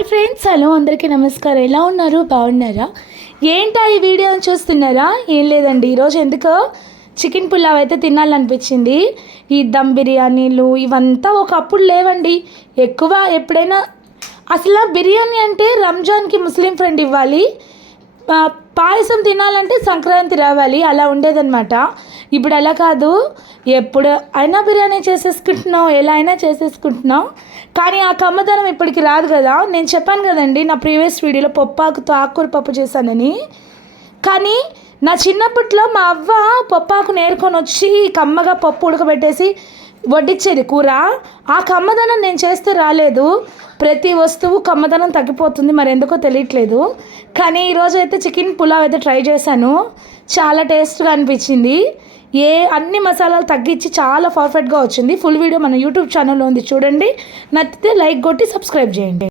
Hi friends, hello అందరికీ నమస్కారం. ఎలా ఉన్నారు? బాగున్నారా? ఏంటా ఈ వీడియోని చూస్తున్నారా? ఏం లేదండి, ఈరోజు ఎందుకో చికెన్ పులావ్ అయితే తినాలనిపించింది. ఈ దమ్ బిర్యానీలు ఇవంతా ఒకప్పుడు లేవండి. ఎక్కువ ఎప్పుడైనా అసలు బిర్యానీ అంటే రంజాన్కి ముస్లిం ఫ్రెండ్ ఇవ్వాలి, పాయసం తినాలంటే సంక్రాంతి రావాలి, అలా ఉండేదన్నమాట. ఇప్పుడు అలా కాదు, ఎప్పుడు అయినా బిర్యానీ చేసేసుకుంటున్నాం, ఎలా అయినా చేసేసుకుంటున్నాం. కానీ ఆ కమ్మదనం ఇప్పటికి రాదు కదా. నేను చెప్పాను కదండి నా ప్రీవియస్ వీడియోలో పప్పాకుతో ఆకుకూర పప్పు చేశానని. కానీ నా చిన్నప్పట్లో మా అవ్వ పప్పాకు నేర్కొని వచ్చి కమ్మగా పప్పు ఉడకబెట్టేసి వడ్డిచ్చేది కూర. ఆ కమ్మదనం నేను చేస్తే రాలేదు. ప్రతి వస్తువు కమ్మదనం తగ్గిపోతుంది, మరి ఎందుకో తెలియట్లేదు. కానీ ఈరోజు అయితే చికెన్ పులావ్ అయితే ట్రై చేశాను, చాలా టేస్ట్గా అనిపించింది. అన్ని మసాలాలు తగ్గించి చాలా పర్ఫెక్ట్గా వచ్చింది. ఫుల్ వీడియో మన యూట్యూబ్ ఛానల్లో ఉంది, చూడండి. నచ్చితే లైక్ కొట్టి సబ్స్క్రైబ్ చేయండి.